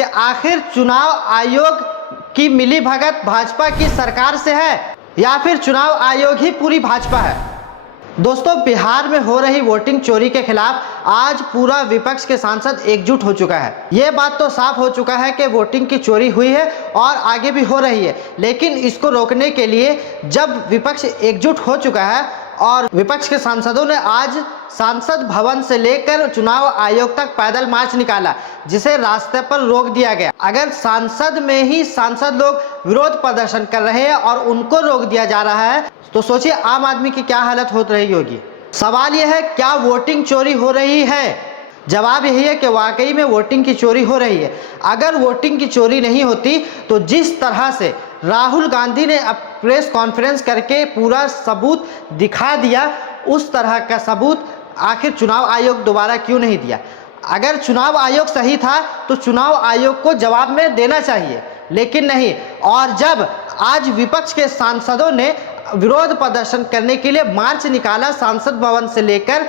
कि आखिर चुनाव आयोग की मिलीभगत भाजपा की सरकार से है या फिर चुनाव आयोग ही पूरी भाजपा है। दोस्तों, बिहार में हो रही वोटिंग चोरी के खिलाफ आज पूरा विपक्ष के सांसद एकजुट हो चुका है। ये बात तो साफ हो चुका है कि वोटिंग की चोरी हुई है और आगे भी हो रही है, लेकिन इसको रोकने के लिए जब विपक्ष एकजुट हो चुका है और विपक्ष के सांसदों ने आज सांसद भवन से लेकर चुनाव आयोग तक पैदल मार्च निकाला, जिसे रास्ते पर रोक दिया गया। अगर सांसद में ही सांसद लोग विरोध प्रदर्शन कर रहे हैं और उनको रोक दिया जा रहा है, तो सोचिए आम आदमी की क्या हालत हो रही होगी। सवाल यह है, क्या वोटिंग चोरी हो रही है? जवाब यही है कि वाकई में वोटिंग की चोरी हो रही है। अगर वोटिंग की चोरी नहीं होती तो जिस तरह से राहुल गांधी ने अब प्रेस कॉन्फ्रेंस करके पूरा सबूत दिखा दिया, उस तरह का सबूत आखिर चुनाव आयोग दोबारा क्यों नहीं दिया? अगर चुनाव आयोग सही था तो चुनाव आयोग को जवाब में देना चाहिए, लेकिन नहीं। और जब आज विपक्ष के सांसदों ने विरोध प्रदर्शन करने के लिए मार्च निकाला सांसद भवन से लेकर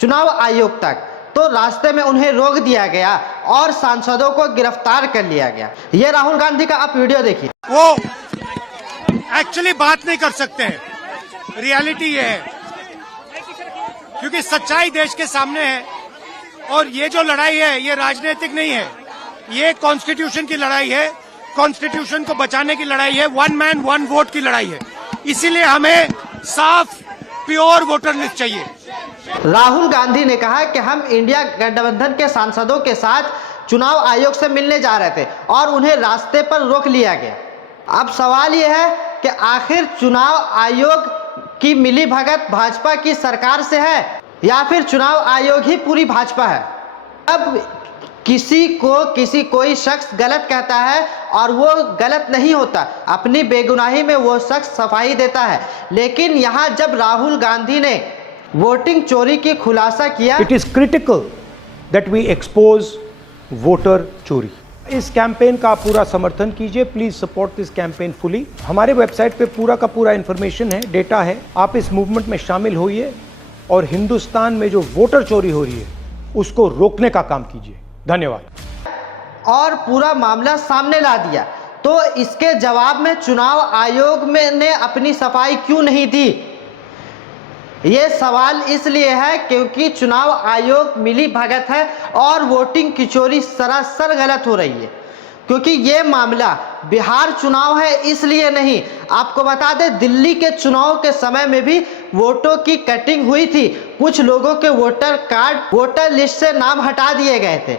चुनाव आयोग तक, तो रास्ते में उन्हें रोक दिया गया और सांसदों को गिरफ्तार कर लिया गया। ये राहुल गांधी का आप वीडियो देखिए। वो एक्चुअली बात नहीं कर सकते हैं, रियलिटी ये है, क्योंकि सच्चाई देश के सामने है। और ये जो लड़ाई है ये राजनीतिक नहीं है, ये कॉन्स्टिट्यूशन की लड़ाई है, कॉन्स्टिट्यूशन को बचाने की लड़ाई है, वन मैन वन वोट की लड़ाई है। इसीलिए हमें साफ प्योर वोटर लिस्ट चाहिए। राहुल गांधी ने कहा कि हम इंडिया गठबंधन के सांसदों के साथ चुनाव आयोग से मिलने जा रहे थे और उन्हें रास्ते पर रोक लिया गया। अब सवाल यह है कि आखिर चुनाव आयोग की मिलीभगत भाजपा की सरकार से है या फिर चुनाव आयोग ही पूरी भाजपा है? अब कोई शख्स गलत कहता है और वो गलत नहीं होता, अपनी बेगुनाही में वो शख्स सफाई देता है। लेकिन यहाँ जब राहुल गांधी ने वोटिंग चोरी की खुलासा किया, it is critical that we expose voter चोरी। इस कैंपेन का पूरा समर्थन कीजिए, please support this campaign fully. हमारे वेबसाइट पे पूरा का पूरा इंफॉर्मेशन है, डेटा है, आप इस मूवमेंट में शामिल होइए और हिंदुस्तान में जो वोटर चोरी हो रही है उसको रोकने का काम कीजिए। धन्यवाद। और पूरा मामला सामने ला दिया, तो इसके जवाब में चुनाव आयोग ने अपनी सफाई क्यों नहीं दी? ये सवाल इसलिए है क्योंकि चुनाव आयोग मिली भगत है और वोटिंग की चोरी सरासर गलत हो रही है। क्योंकि ये मामला बिहार चुनाव है इसलिए नहीं, आपको बता दें दिल्ली के चुनाव के समय में भी वोटों की कटिंग हुई थी। कुछ लोगों के वोटर कार्ड वोटर लिस्ट से नाम हटा दिए गए थे,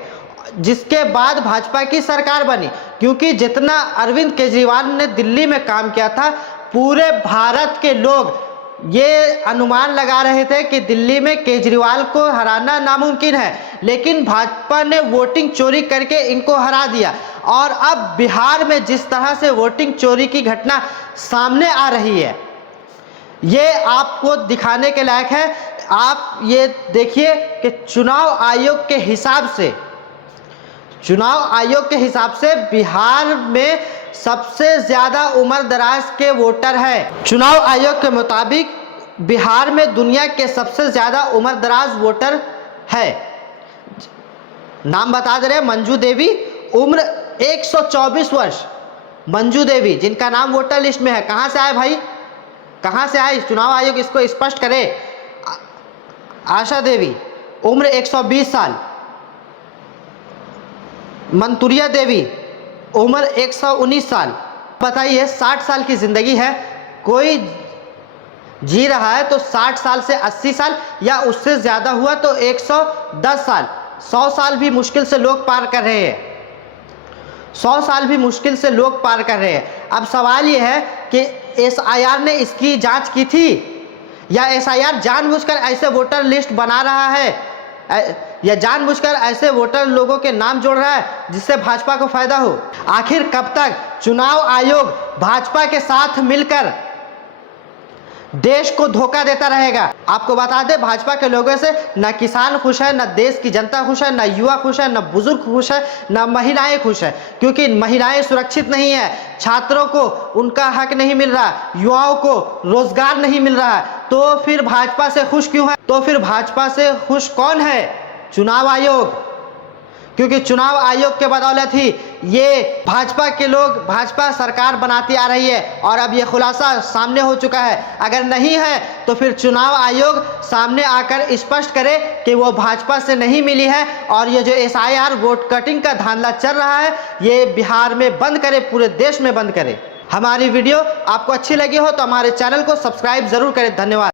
जिसके बाद भाजपा की सरकार बनी। क्योंकि जितना अरविंद केजरीवाल ने दिल्ली में काम किया था, पूरे भारत के लोग ये अनुमान लगा रहे थे कि दिल्ली में केजरीवाल को हराना नामुमकिन है, लेकिन भाजपा ने वोटिंग चोरी करके इनको हरा दिया। और अब बिहार में जिस तरह से वोटिंग चोरी की घटना सामने आ रही है, ये आपको दिखाने के लायक है। आप ये देखिए कि चुनाव आयोग के हिसाब से बिहार में सबसे ज्यादा उम्र दराज के वोटर हैं। चुनाव आयोग के मुताबिक बिहार में दुनिया के सबसे ज्यादा उम्र दराज वोटर है। नाम बता दे रहे हैं, मंजू देवी, उम्र 124 वर्ष। मंजू देवी जिनका नाम वोटर लिस्ट में है, कहां से आए भाई, कहां से आए? चुनाव आयोग इसको स्पष्ट करे। आशा देवी उम्र 120 साल। मंतुरिया देवी उम्र 119 साल। बताइए, 60 साल की जिंदगी है, कोई जी रहा है तो 60 साल से 80 साल या उससे ज्यादा हुआ तो 110 साल। 100 साल भी मुश्किल से लोग पार कर रहे हैं, 100 साल भी मुश्किल से लोग पार कर रहे हैं। अब सवाल यह है कि एसआईआर ने इसकी जांच की थी या एसआईआर जानबूझकर ऐसे वोटर लिस्ट बना रहा है या जानबूझकर ऐसे वोटर लोगों के नाम जोड़ रहा है जिससे भाजपा को फायदा हो? आखिर कब तक चुनाव आयोग भाजपा के साथ मिलकर देश को धोखा देता रहेगा? आपको बता दें, भाजपा के लोगों से न किसान खुश है, न देश की जनता खुश है, न युवा खुश है, न बुजुर्ग खुश है, न महिलाएं खुश है। क्योंकि महिलाएं सुरक्षित नहीं है, छात्रों को उनका हक नहीं मिल रहा, युवाओं को रोजगार नहीं मिल रहा। तो फिर भाजपा से खुश क्यों है? तो फिर भाजपा से खुश कौन है? चुनाव आयोग। क्योंकि चुनाव आयोग के बदौलत ही ये भाजपा के लोग भाजपा सरकार बनाती आ रही है और अब ये खुलासा सामने हो चुका है। अगर नहीं है तो फिर चुनाव आयोग सामने आकर स्पष्ट करे कि वो भाजपा से नहीं मिली है और ये जो SIR वोट कटिंग का धांधला चल रहा है ये बिहार में बंद करे, पूरे देश में बंद करे। हमारी वीडियो आपको अच्छी लगी हो तो हमारे चैनल को सब्सक्राइब जरूर करें। धन्यवाद।